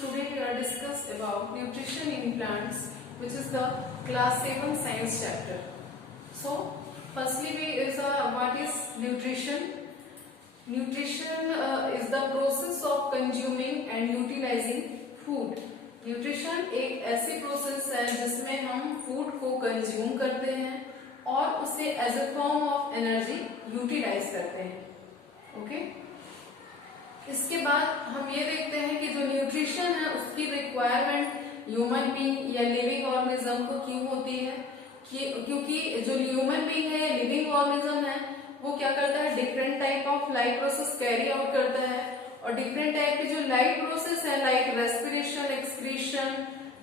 today we are discuss about nutrition in plants, which is the class 7 science chapter. So, firstly what is nutrition? Nutrition is the process of consuming and utilizing food. Nutrition एक ऐसी process है जिसमें हम food को consume करते हैं और उसे as a form of energy utilize करते हैं. ओके, इसके बाद हम ये देखते हैं कि जो न्यूट्रिशन है उसकी रिक्वायरमेंट ह्यूमन बीइंग या लिविंग ऑर्गेनिज्म को क्यों होती है. क्योंकि जो ह्यूमन बीइंग है, लिविंग ऑर्गेनिज्म है, वो क्या करता है, different type of life process carry out करता है और डिफरेंट टाइप की जो लाइफ प्रोसेस है like respiration, excretion,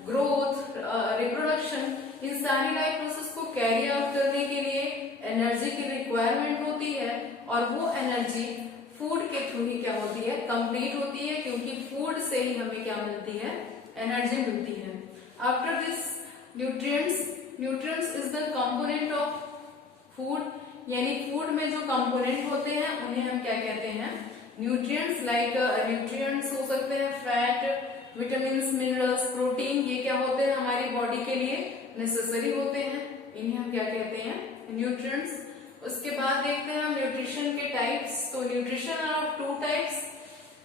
growth, reproduction, इन सारी लाइफ प्रोसेस को कैरी आउट करने के लिए एनर्जी की रिक्वायरमेंट होती है और वो एनर्जी फूड के थ्रू ही क्या होती है, कंप्लीट होती है, क्योंकि फूड से ही हमें क्या मिलती है, एनर्जी मिलती है. After this nutrients is the component of food, यानी फूड में जो कंपोनेंट होते हैं उन्हें हम क्या कहते हैं, न्यूट्रिएंट्स. लाइक न्यूट्रिएंट्स हो सकते हैं फैट, विटामिन्स, मिनरल्स, प्रोटीन. ये क्या होते हैं, हमारी बॉडी के लिए नेसेसरी होते हैं, इन्हें हम क्या कहते हैं, न्यूट्रिएंट्स. उसके बाद देखते हैं हम न्यूट्रिशन के टाइप्स. तो nutrition are of two types.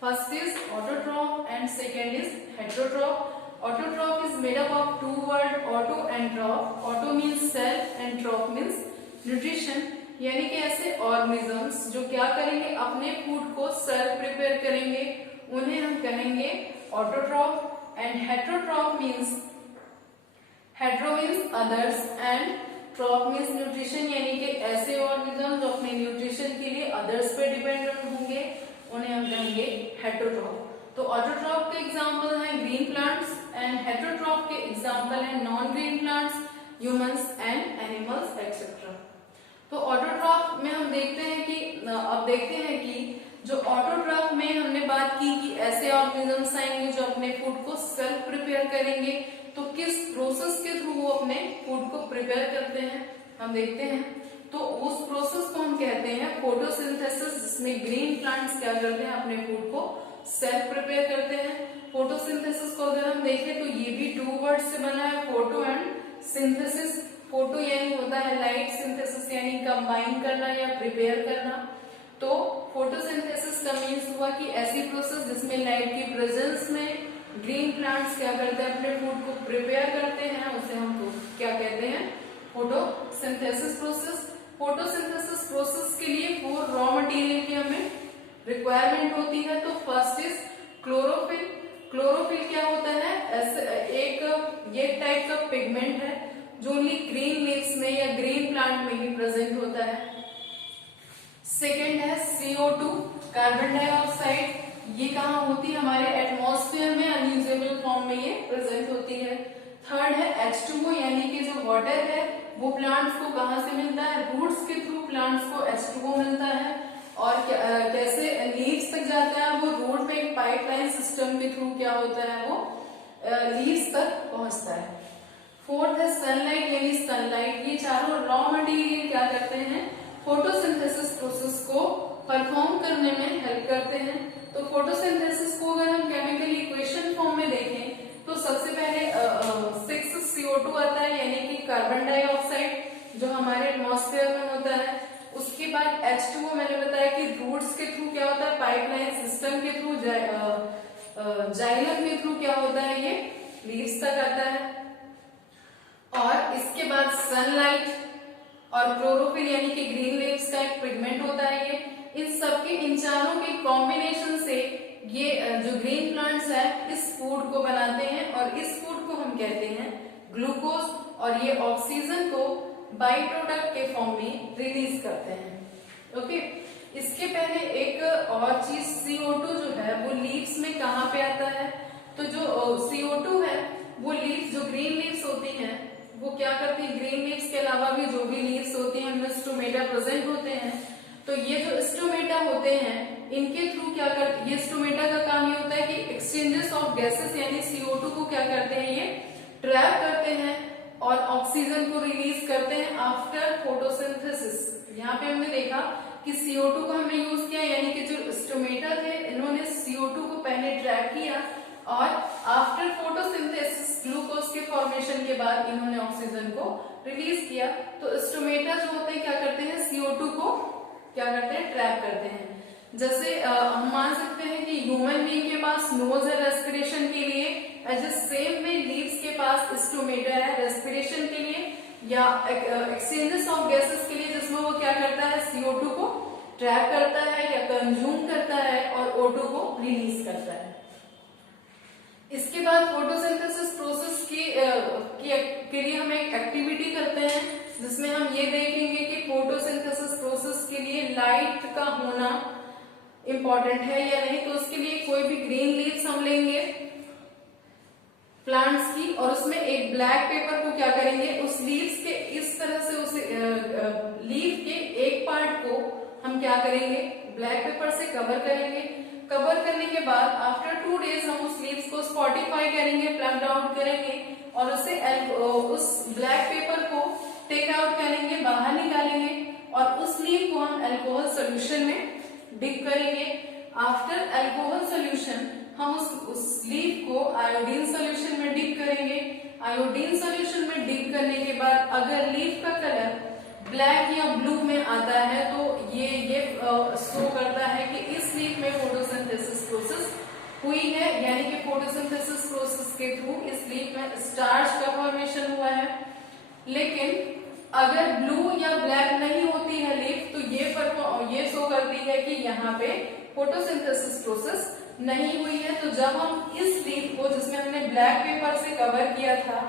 First is autotroph and second is heterotroph. Autotroph is made up of two word, auto and troph. Auto means self and troph means nutrition, यानी कि ऐसे organisms जो क्या करेंगे, अपने food को self prepare करेंगे, उन्हें हम कहेंगे autotroph. And heterotroph means, hetero means others and troph means nutrition, यानी कि ऐसे ऑर्गेनिज्म जो अपने न्यूट्रिशन के लिए अदर्स पे डिपेंडेंट होंगे, उन्हें हम कहेंगे हेटेरोट्रॉफ. तो ऑटोट्रॉफ के एग्जांपल हैं ग्रीन प्लांट्स एंड हेटेरोट्रॉफ के एग्जांपल हैं non green plants, humans and animals etcetera. तो ऑटोट्रॉफ में हम देखते हैं कि अब देखते हैं कि जो ऑटोट्रॉफ में हमने बात की कि ऐसे ऑर्गेनिजम्स आएंगे जो अपने फूड को सेल्फ प्रिपेयर करेंगे. तो किस प्रोसेस के थ्रू वो अपने फूड को प्रिपेयर करते हैं हम देखते हैं. तो उस प्रोसेस को हम कहते हैं फोटोसिंथेसिस, जिसमें ग्रीन प्लांट्स क्या करते हैं, अपने फूड को सेल्फ प्रिपेयर करते हैं. फोटोसिंथेसिस को अगर हम देखें तो ये भी टू वर्ड से बना है, फोटो एंड सिंथेसिस. फोटो यानी होता है लाइट, सिंथेसिस यानी कंबाइन करना या प्रिपेयर करना. तो फोटोसिंथेसिस का मीन्स हुआ कि ऐसी प्रोसेस जिसमें लाइट की प्रेजेंस में ग्रीन प्लांट्स क्या करते हैं, अपने फूड को प्रिपेयर करते हैं, उसे हम क्या कहते हैं, फोटोसिंथेसिस प्रोसेस. फोटोसिंथेसिस प्रोसेस के लिए 4 रॉ मटेरियल की हमें रिक्वायरमेंट होती है. तो फर्स्ट इज क्लोरोफिल. क्लोरोफिल क्या होता है, ये टाइप का पिगमेंट है जो ओनली ग्रीन लीव्स में या ग्रीन प्लांट में ही प्रेजेंट होता है. सेकेंड है CO2, कार्बन डाइऑक्साइड. ये कहाँ होती है, हमारे एटमॉस्फेयर में अनयूजेबल फॉर्म में ये प्रेजेंट होती है. थर्ड है H2O, यानी कि जो वाटर है वो प्लांट्स को कहाँ से मिलता है, रूट्स के थ्रू प्लांट्स को H2O मिलता है. और कैसे लीव्स तक जाता है, वो रूट में एक पाइपलाइन सिस्टम के थ्रू क्या होता है, वो लीव्स तक पहुंचता है. फोर्थ है सनलाइट, यानी सनलाइट. ये चारों रॉ मटेरियल क्या करते हैं, फोटोसिंथेसिस प्रोसेस को परफॉर्म करने में हेल्प करते हैं. तो फोटोसिंथेसिस को अगर हम केमिकल इक्वेशन फॉर्म में देखें तो सबसे पहले 6CO2 आता है, यानी कि कार्बन डाइऑक्साइड जो हमारे एटमॉस्फेयर में होता है. उसके बाद H2O, मैंने बताया कि रूट्स के थ्रू क्या होता है, पाइपलाइन सिस्टम के थ्रू, जाइलम के थ्रू क्या होता है, ये लीव्स तक आता है. और इसके बाद सनलाइट और क्लोरोफिल, यानी कि ग्रीन लीव्स का एक पिगमेंट होता है. ये इन चारों के कॉम्बिनेशन से ये जो ग्रीन प्लांट्स है इस फूड को बनाते हैं और इस फूड को हम कहते हैं ग्लूकोज. और ये ऑक्सीजन को बाई प्रोडक्ट के फॉर्म में रिलीज करते हैं. ओके, इसके पहले एक और चीज, CO2 जो है वो लीव्स में कहाँ पे आता है. तो जो CO2 है वो लीव्स, जो ग्रीन लीव्स होती हैं, वो क्या करती है, ग्रीन लीव्स के अलावा भी जो भी लीव्स होती हैं उनमें स्टोमेटा प्रेजेंट होते हैं. तो ये जो स्टोमेटा होते हैं इनके थ्रू क्या करते, ये स्टोमेटा का काम ये होता है कि एक्सचेंजेस ऑफ गैसेस यानी CO2 को क्या करते हैं, ये ट्रैप करते हैं और ऑक्सीजन को रिलीज करते हैं आफ्टर फोटोसिंथेसिस. यहाँ पे हमने देखा कि CO2 को हमने यूज किया, यानी कि जो स्टोमेटा थे इन्होंने CO2 को पहले ट्रैप किया और आफ्टर फोटोसिंथेसिस ग्लूकोज के फॉर्मेशन के बाद इन्होंने ऑक्सीजन को रिलीज किया। तो स्टोमेटा जो होते हैं क्या करते हैं, CO2 को क्या करते हैं, ट्रैप करते हैं। जैसे हम मान सकते हैं कि ह्यूमन बीइंग के पास नोज है रेस्पिरेशन के लिए, एज ए सेम में लीव्स के पास स्टोमेटा है रेस्पिरेशन के लिए या एक्सचेंजेस ऑफ गैसेस के लिए, जिसमें वो क्या करता है, CO2 को ट्रैप करता है या कंज्यूम करता है और O2 को रिलीज करता है। इसके बाद फोटोसिंथेसिस प्रोसेस के लिए हम एक एक्टिविटी करते हैं, जिसमें हम ये देखेंगे कि फोटोसिंथेसिस प्रोसेस के लिए लाइट का होना इम्पोर्टेंट है या नहीं। तो उसके लिए कोई भी ग्रीन लीव्स हम लेंगे प्लांट्स की, और उसमें एक ब्लैक पेपर को क्या करेंगे, उस लीव्स के इस तरह से उस लीव के एक पार्ट को हम क्या करेंगे, ब्लैक पेपर से कवर करेंगे। कवर करने के बाद आफ्टर 2 डेज हम उस लीव्स को स्पॉटिफाई करेंगे, प्लग आउट करेंगे और उस ब्लैक पेपर को टेक आउट करेंगे, बाहर निकालेंगे और उस लीव को हम अल्कोहल सोल्यूशन में डिप करेंगे। आफ्टर अल्कोहल सोल्यूशन हम उस लीव को आयोडीन सोल्यूशन में डिप करेंगे। आयोडीन सोल्यूशन में डिप करने के बाद अगर लीव का कलर ब्लैक या ब्लू में आता है तो ये शो करता है कि इस लीव में फोटोसिंथेसिस प्रोसेस हुई है, यानी कि फोटोसिंथेसिस प्रोसेस के थ्रू इस लीव में स्टार्च का फॉर्मेशन हुआ है। लेकिन अगर ब्लू या ब्लैक नहीं होती है लीफ, तो ये शो करती है कि यहाँ पे फोटोसिंथेसिस प्रोसेस नहीं हुई है। तो जब हम इस लीफ को, जिसमें हमने ब्लैक पेपर से कवर किया था,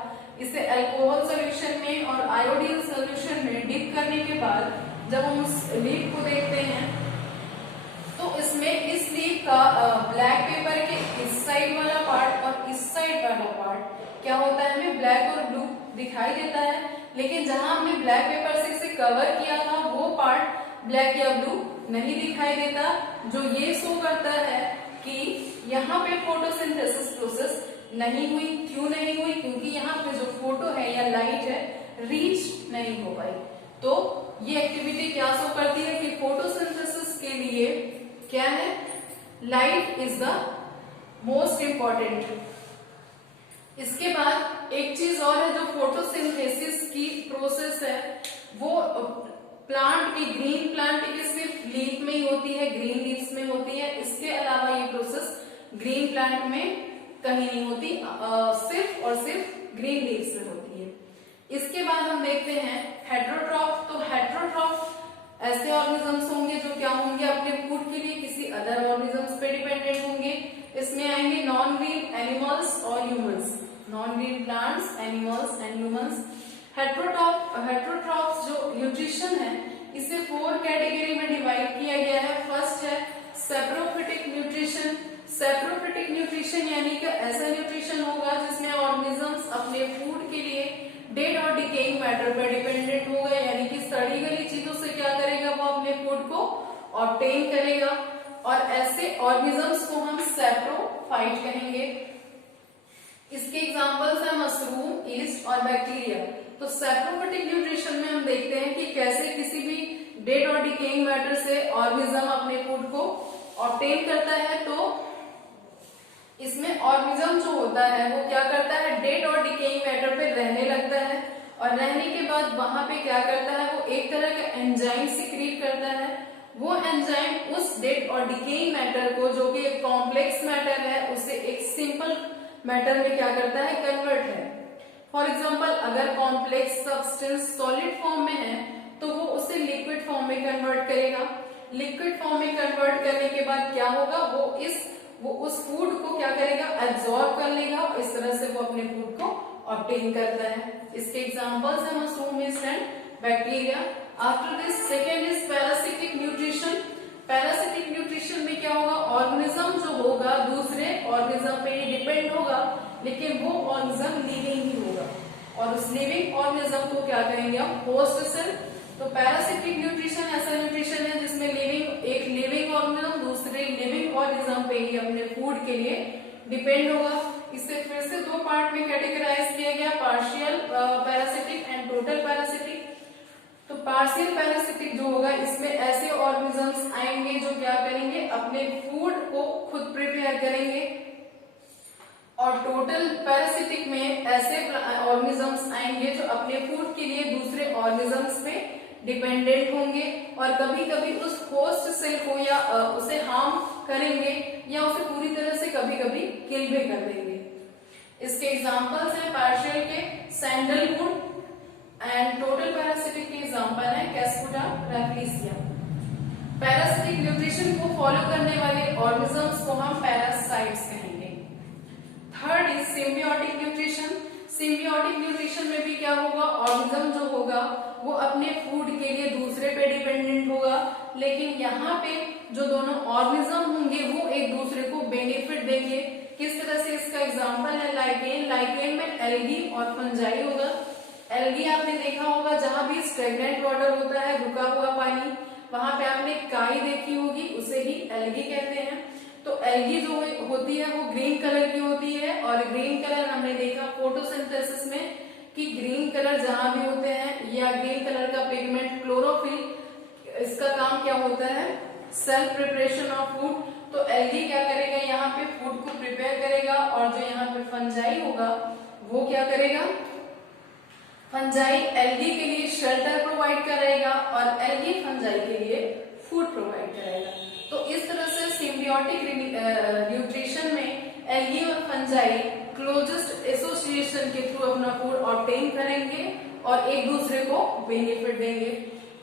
इसे अल्कोहल सोल्यूशन में और आयोडीन सोल्यूशन में डिप करने के बाद जब हम उस लीफ को देखते हैं तो इसमें इस लीफ का ब्लैक पेपर के इस साइड वाला पार्ट और इस साइड वाला पार्ट क्या होता है, हमें ब्लैक और ब्लू दिखाई देता है। लेकिन जहां हमने ब्लैक पेपर से इसे कवर किया था वो पार्ट ब्लैक या ब्लू नहीं दिखाई देता, जो ये शो करता है कि यहाँ पे फोटोसिंथेसिस प्रोसेस नहीं हुई। क्यों नहीं हुई? क्योंकि यहाँ पे जो फोटो है या लाइट है रीच नहीं हो पाई। तो ये एक्टिविटी क्या शो करती है कि फोटोसिंथेसिस के लिए क्या है, light is the most important. इसके बाद एक चीज और है, जो फोटोसिंथेसिस की प्रोसेस है वो प्लांट की, ग्रीन प्लांट की सिर्फ लीफ में ही होती है, ग्रीन लीव्स में होती है। इसके अलावा ये प्रोसेस ग्रीन प्लांट में कहीं नहीं होती, सिर्फ और सिर्फ ग्रीन लीव्स में होती है। इसके बाद हम देखते हैं हेट्रोट्रॉफ। तो हेट्रोट्रॉफ ऐसे ऑर्गेनिजम्स होंगे जो क्या होंगे, अपने फूड के लिए किसी अदर ऑर्गेनिजम्स पे डिपेंडेंट होंगे। इसमें आएंगे नॉन ग्रीन एनिमल्स और humans, non green plants, animals and humans. Heterotrophs जो न्यूट्रिशन है इसे 4 कैटेगरी में डिवाइड किया गया है। फर्स्ट है सैप्रोफिटिक न्यूट्रिशन। सैप्रोफिटिक न्यूट्रिशन यानी कि ऐसा न्यूट्रिशन होगा जिसमें ऑर्गेनिजम्स अपने फूड के लिए डेड और डिकेइंग मैटर पर डिपेंडेंट होगा, यानी कि सड़ी गली चीजों से क्या करेगा, वो अपने फूड को ऑब्टेन करेगा। और ऐसे ऑर्गेनिजम्स को हम सैप्रोफाइट कहेंगे। इसके एग्जांपल्स है मशरूम, यीस्ट और बैक्टीरिया। तो सैप्रोफिटिक न्यूट्रिशन में हम देखते हैं कि कैसे किसी भी डेड और डिकेइंग मैटर से ऑर्गेनिज्म अपने फूड को ऑब्टेन करता है। तो इसमें ऑर्गेनिज्म जो होता है वो क्या करता है, डेड और डिकेइंग मैटर पे रहने लगता है और रहने के बाद वहां पे क्या करता है, वो एक तरह का एंजाइम सिक्रीट करता है। वो एंजाइम उस डेड और डिकेइंग मैटर को, जो कि एक कॉम्प्लेक्स मैटर है, उसे एक सिंपल मैटर में क्या करता है, कन्वर्ट है। फॉर एग्जाम्पल अगर कॉम्प्लेक्स सब्सटेंस सॉलिड फॉर्म में है तो वो उसे लिक्विड फॉर्म में कन्वर्ट करेगा। लिक्विड फॉर्म में कन्वर्ट करने के बाद क्या होगा, वो उस फूड को क्या करेगा, एब्जॉर्ब कर लेगा और इस तरह से वो अपने फूड को ऑब्टेन करता है। इसके एग्जांपल्स है mushroom, yeast and bacteria. After this second is parasitic nutrition. Parasitic nutrition में क्या होगा, ऑर्गेनिज्म जो होगा दूसरे ऑर्गेनिज्म पे ही डिपेंड होगा, लेकिन वो ऑर्गेनिज्म लिविंग ही होगा और उस लिविंग ऑर्गेनिज्म को क्या कहेंगे हम, होस्ट सेल। तो पैरासिटिक न्यूट्रिशन ऐसा न्यूट्रिशन है जिसमें एक लिविंग ऑर्गेनिज्म दूसरे लिविंग ऑर्गेनिज्म पे ही अपने फूड के लिए डिपेंड होगा। इसे फिर से 2 पार्ट में कैटेगराइज किया गया, partial parasitic and total parasitic. तो पार्शियल पैरासिटिक जो होगा इसमें ऐसे ऑर्गेनिजम्स आएंगे जो क्या करेंगे, अपने फूड को खुद प्रिपेयर करेंगे। और टोटल पैरासिटिक में ऐसे ऑर्गेनिजम्स आएंगे जो अपने फूड के लिए दूसरे ऑर्गेनिजम्स पे डिपेंडेंट होंगे और कभी कभी उस होस्ट सेल को या उसे हार्म करेंगे या उसे पूरी तरह से कभी कभी किल भी कर देंगे। इसके एग्जांपल्स हैं पार्शियल के सैंडलवुड एंड टोटल पैरासिटिक के एग्जांपल है कैस्पुटा रैफलिसिया। पैरासिटिक न्यूट्रिशन को फॉलो करने वाले ऑर्गेनिजम्स को हम पैरासाइट्स कहेंगे। Third is symbiotic nutrition. Symbiotic nutrition में भी क्या होगा, ऑर्गेनिज्म जो होगा वो अपने फूड के लिए दूसरे पे डिपेंडेंट होगा, लेकिन यहाँ पे जो दोनों ऑर्गेनिज्म होंगे वो एक दूसरे को बेनिफिट देंगे। किस तरह से, इसका एग्जांपल है लाइकेन। लाइकेन में एल्गी और फंजाई होगा। एल्गी आपने देखा होगा जहां भी स्टेगनेंट वाटर होता है, रुका हुआ पानी, वहां पे आपने काई देखी होगी, उसे ही एल्गी कहते हैं। तो एल्गी जो होती है वो ग्रीन कलर की होती है और ग्रीन कलर हमने देखा फोटोसिंथेसिस में कि ग्रीन कलर जहां भी होते हैं या ग्रीन कलर का पिगमेंट क्लोरोफिल, इसका काम क्या होता है, सेल्फ प्रिपरेशन ऑफ फूड। तो एल्गी क्या करेगा, यहाँ पे फूड को प्रिपेयर करेगा और जो यहाँ पे फंजाई होगा वो क्या करेगा, फंजाई एल्गी के लिए शेल्टर प्रोवाइड करेगा और एल्गी फंजाई के लिए फूड प्रोवाइड करेगा। तो इस तरह से सिम्बियोटिक न्यूट्रिशन में एल्गी और फंजाई क्लोजेस्ट एसोसिएशन के थ्रू अपना फूड ऑब्टेन करेंगे और एक दूसरे को बेनिफिट देंगे।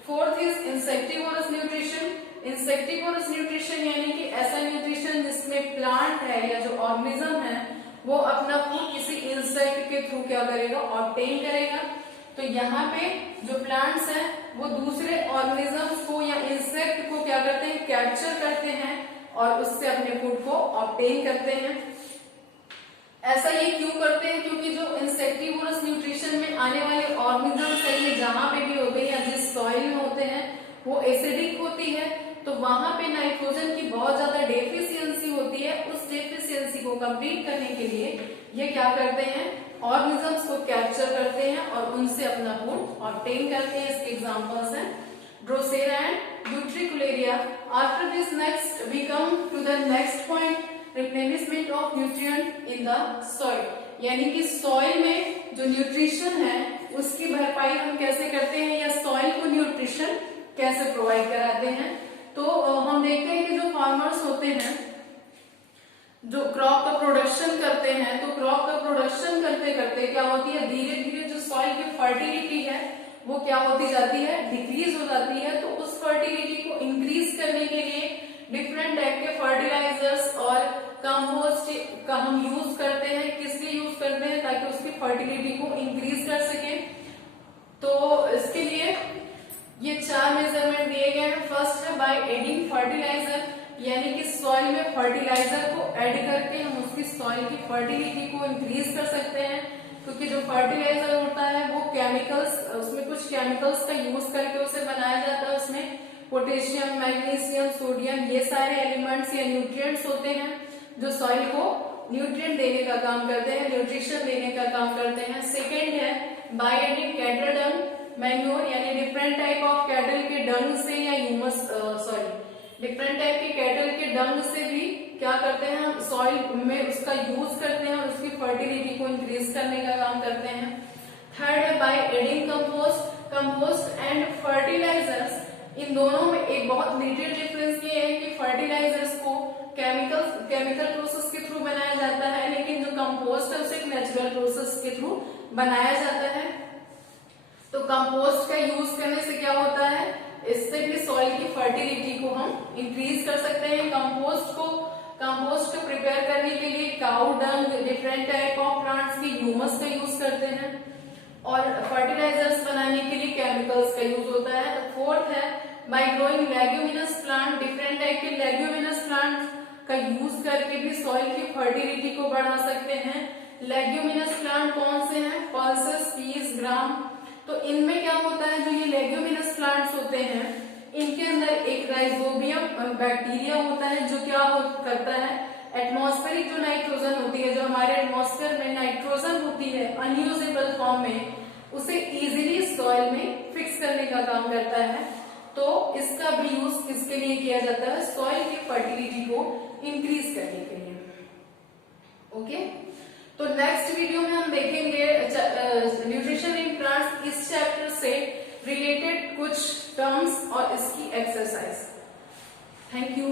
Fourth is insectivorous nutrition. Insectivorous nutrition यानी कि ऐसा न्यूट्रिशन जिसमें प्लांट है या जो ऑर्गेनिज्म है वो अपना फूड किसी इंसेक्ट के थ्रू क्या करेगा, ऑब्टेन करेगा। तो यहाँ पे जो प्लांट्स हैं वो दूसरे ऑर्गेनिजम्स को या इंसेक्ट को क्या करते हैं, कैप्चर करते हैं और उससे अपने फूड को ऑब्टेन करते हैं। ऐसा ये क्यों करते हैं, क्योंकि जो इंसेक्टिवोरस न्यूट्रिशन में आने वाले ऑर्गेनिजम्स है ये जहां पे भी होते हैं या जिस सॉइल में होते हैं वो एसिडिक होती है, तो वहां पे नाइट्रोजन की बहुत ज्यादा डेफिशिएंसी होती है। उस डेफिशिएंसी को कंप्लीट करने के लिए ये क्या करते हैं, ऑर्गेनिजम्स को कैप्चर करते हैं और उनसे अपना फूड ऑब्टेन करते हैं। इसके एग्जांपल्स हैं drosera and utricularia. After this next we come to the next point, replenishment of nutrient in the soil. यानी कि सॉइल में जो न्यूट्रिशन है उसकी भरपाई हम कैसे करते हैं या सॉइल को न्यूट्रिशन कैसे प्रोवाइड कराते हैं। तो हम देखते हैं कि जो फार्मर्स होते हैं जो क्रॉप का प्रोडक्शन करते हैं, तो क्रॉप का प्रोडक्शन करते करते क्या होती है, धीरे धीरे जो सॉइल की फर्टिलिटी है वो क्या होती जाती है, डिक्रीज हो जाती है। तो उस फर्टिलिटी को इंक्रीज करने के लिए डिफरेंट टाइप के फर्टिलाइजर्स और कंपोस्ट का हम यूज करते हैं। किस लिए यूज करते हैं, ताकि उसकी फर्टिलिटी को इंक्रीज कर सके। तो इसके लिए ये 4 मेजरमेंट दिए गए हैं। फर्स्ट है बाय एडिंग फर्टिलाइजर, यानी कि सॉइल में फर्टिलाइजर को ऐड करके हम उसकी सॉइल की फर्टिलिटी को इंक्रीज कर सकते हैं। क्योंकि जो फर्टिलाइजर होता है वो केमिकल्स, उसमें कुछ केमिकल्स का यूज करके उसे बनाया जाता है। उसमें पोटेशियम, मैग्नीशियम, सोडियम, ये सारे एलिमेंट्स या न्यूट्रिएंट्स होते हैं जो सॉइल को न्यूट्रिएंट देने का काम करते हैं, न्यूट्रिशन देने का काम करते हैं। सेकेंड है by adding cattle Dang manure, यानी डिफरेंट टाइप ऑफ कैटल के डंग से या ह्यूमस डिफरेंट टाइप के कैटल के डंग से भी क्या करते हैं, हम सॉइल में उसका यूज करते हैं और उसकी फर्टिलिटी को इंक्रीज करने का काम करते हैं। थर्ड है by adding compost. Compost and fertilizers, इन दोनों में एक बहुत मेजर डिफरेंस ये है कि फर्टिलाइजर्स को केमिकल प्रोसेस के थ्रू बनाया जाता है, लेकिन जो कंपोस्ट है उसे एक नेचुरल प्रोसेस के थ्रू बनाया जाता है। तो कंपोस्ट का यूज करने से क्या होता है, इससे भी सॉइल की फर्टिलिटी को हम इंक्रीज कर सकते हैं। कंपोस्ट को प्रिपेयर करने के लिए काऊ डंग, डिफरेंट टाइप ऑफ प्लांट्स की ह्यूमस का यूज करते हैं और फर्टिलाइजर्स बनाने के लिए केमिकल्स का यूज होता है। फोर्थ है bye growing leguminous plant, different type के लेग्यूमिनस प्लांट का यूज करके भी सॉइल की फर्टिलिटी को बढ़ा सकते हैं। लेग्यूमिनस प्लांट कौन से हैं, पल्सेस, पीस, ग्राम। तो इनमें क्या होता है, जो ये लेग्यूमिनस प्लांट्स होते हैं इनके अंदर एक राइजोबियम बैक्टीरिया होता है जो क्या करता है, एटमॉस्फेरिक जो नाइट्रोजन होती है, जो हमारे एटमॉस्फेयर में नाइट्रोजन होती है अनयूजेबल फॉर्म में, उसे इजीली सॉइल में फिक्स करने का काम करता है। तो इसका भी यूज किसके लिए किया जाता है, सॉइल की फर्टिलिटी को इंक्रीज करने के लिए। ओके वीडियो में हम देखेंगे न्यूट्रिशन इन प्लांट्स इस चैप्टर से रिलेटेड कुछ टर्म्स और इसकी एक्सरसाइज। Thank you.